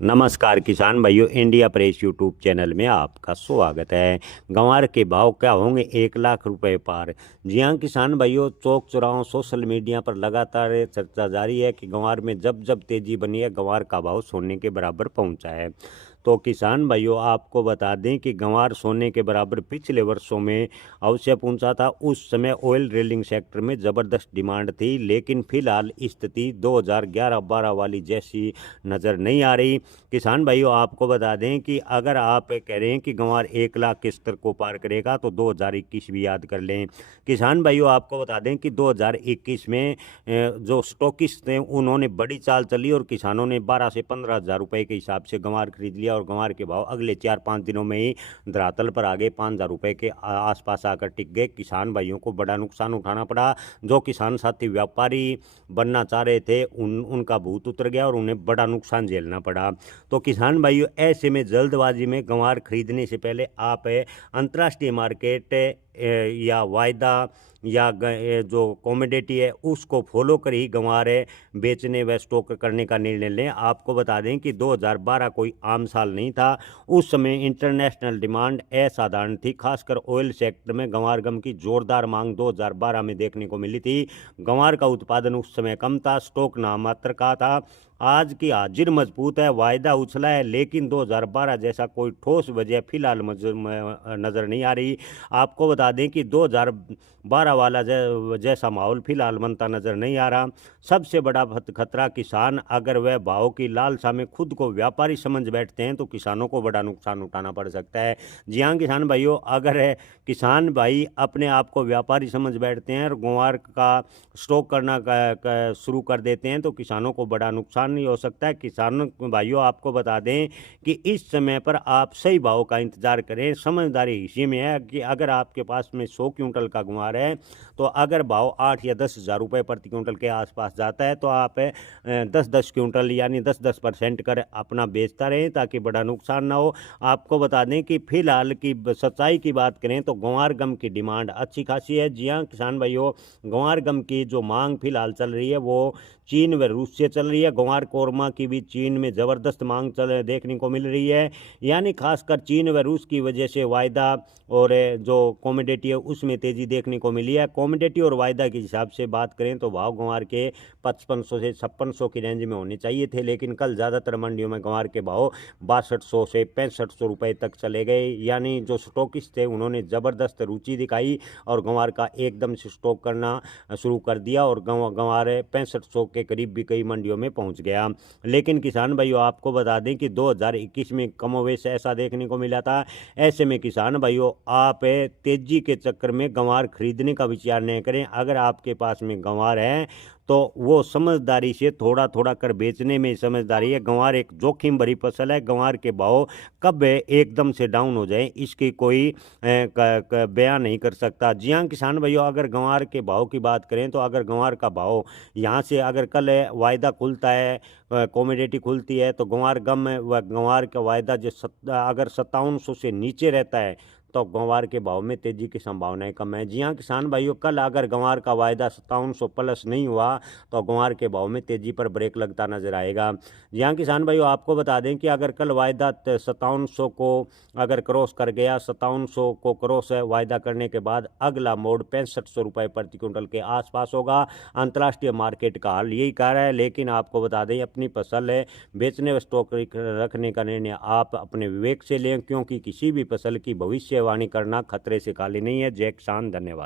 नमस्कार किसान भाइयों, इंडिया प्रेस यूट्यूब चैनल में आपका स्वागत है। गंवार के भाव क्या होंगे 1 लाख रुपए पार। जी हाँ किसान भाइयों, चौक चौराहों सोशल मीडिया पर लगातार चर्चा जारी है कि गंवार में जब जब तेजी बनी है, गंवार का भाव सोने के बराबर पहुंचा है। तो किसान भाइयों, आपको बता दें कि गंवार सोने के बराबर पिछले वर्षों में अवश्य पहुंचा था। उस समय ऑयल ड्रिलिंग सेक्टर में ज़बरदस्त डिमांड थी, लेकिन फिलहाल स्थिति 2011-12 वाली जैसी नज़र नहीं आ रही। किसान भाइयों, आपको बता दें कि अगर आप कह रहे हैं कि गंवार 1 लाख के स्तर को पार करेगा तो 2021 भी याद कर लें। किसान भाइयों, आपको बता दें कि 2021 में जो स्टॉकिस्ट थे उन्होंने बड़ी चाल चली और किसानों ने 12 से 15 हज़ार रुपये के हिसाब से गंवार खरीद लिया और गंवार के भाव अगले 4-5 दिनों में ही धरातल पर आगे 5,000 रुपये के आसपास आकर टिक गए। किसान भाइयों को बड़ा नुकसान उठाना पड़ा। जो किसान साथी व्यापारी बनना चाह रहे थे उनका भूत उतर गया और उन्हें बड़ा नुकसान झेलना पड़ा। तो किसान भाइयों, ऐसे में जल्दबाजी में गंवार खरीदने से पहले आप अंतर्राष्ट्रीय मार्केट या वायदा या जो कमोडिटी है उसको फॉलो कर ही गंवार बेचने व स्टॉक करने का निर्णय लें। आपको बता दें कि 2012 कोई आम साल नहीं था। उस समय इंटरनेशनल डिमांड असाधारण थी। खासकर ऑयल सेक्टर में गंवार गम की जोरदार मांग 2012 में देखने को मिली थी। गंवार का उत्पादन उस समय कम था, स्टॉक नामात्र का था। आज की हाजिर मजबूत है, वायदा उछला है, लेकिन 2012 जैसा कोई ठोस वजह फिलहाल नज़र नहीं आ रही। आपको बता दें कि 2012 वाला जैसा माहौल फिलहाल बनता नज़र नहीं आ रहा। सबसे बड़ा खतरा किसान अगर वह भाव की लालसा में खुद को व्यापारी समझ बैठते हैं तो किसानों को बड़ा नुकसान उठाना पड़ सकता है। जी हाँ किसान भाइयों, अगर किसान भाई अपने आप को व्यापारी समझ बैठते हैं और गंवार का स्टॉक करना शुरू कर देते हैं तो किसानों को बड़ा नुकसान नहीं हो सकता है। किसान भाइयों, आपको बता दें कि इस समय पर आप सही भाव का इंतजार करें। समझदारी इसी में है कि अगर आपके पास में 100 क्विंटल का गंवार है तो अगर भाव 8 या 10 हज़ार रुपये प्रति क्विंटल के आसपास जाता है तो आप 10-10 क्विंटल यानी 10-10% कर अपना बेचता रहें ताकि बड़ा नुकसान ना हो। आपको बता दें कि फिलहाल की सच्चाई की बात करें तो गंवार गम की डिमांड अच्छी खासी है। जी हाँ किसान भाइयों, गंवार गम की जो मांग फिलहाल चल रही है वो चीन व रूस से चल रही है। गंवार कोरमा की भी चीन में ज़बरदस्त मांग देखने को मिल रही है, यानी खासकर चीन व रूस की वजह से वायदा और जो कमोडिटी है उसमें तेज़ी देखने को मिली है। कमोडिटी और वायदा के हिसाब से बात करें तो भाव गंवार के 5500 से 5600 की रेंज में होने चाहिए थे, लेकिन कल ज़्यादातर मंडियों में गंवार के भाव 6200 से 6500 रुपये तक चले गए। यानी जो स्टॉकिस्ट थे उन्होंने ज़बरदस्त रुचि दिखाई और गंवार का एकदम से स्टॉक करना शुरू कर दिया और गंवार 6500 के करीब भी कई मंडियों में पहुंच गया। लेकिन किसान भाइयों, आपको बता दें कि 2021 में कमोवेश ऐसा देखने को मिला था। ऐसे में किसान भाइयों, आप तेजी के चक्कर में गंवार खरीदने का विचार नहीं करें। अगर आपके पास में गंवार है तो वो समझदारी से थोड़ा थोड़ा कर बेचने में समझदारी है। गंवार एक जोखिम भरी फसल है। गंवार के भाव कब एकदम से डाउन हो जाए इसकी कोई बयान नहीं कर सकता। जी हाँ किसान भाइयों, अगर गंवार के भाव की बात करें तो अगर गंवार का भाव यहाँ से अगर कल वायदा खुलता है, कमोडिटी खुलती है तो गंवार गम व गंवार का वायदा जो अगर 5700 से नीचे रहता है तो गंवार के भाव में तेजी की संभावनाएं कम है। जी हाँ किसान भाइयों, कल अगर गंवार का वायदा 5700 प्लस नहीं हुआ तो गंवार के भाव में तेजी पर ब्रेक लगता नजर आएगा। जी हाँ किसान भाइयों, आपको बता दें कि अगर कल वायदा 5700 को अगर क्रॉस कर गया, 5700 को क्रॉस वायदा करने के बाद अगला मोड़ 6500 रुपये प्रति क्विंटल के आसपास होगा। अंतर्राष्ट्रीय मार्केट का हाल यही कह रहा है, लेकिन आपको बता दें अपनी फसल है बेचने व स्टॉक रखने का निर्णय आप अपने विवेक से लें, क्योंकि किसी भी फसल की भविष्यवाणी करना खतरे से खाली नहीं है। जय किसान, धन्यवाद।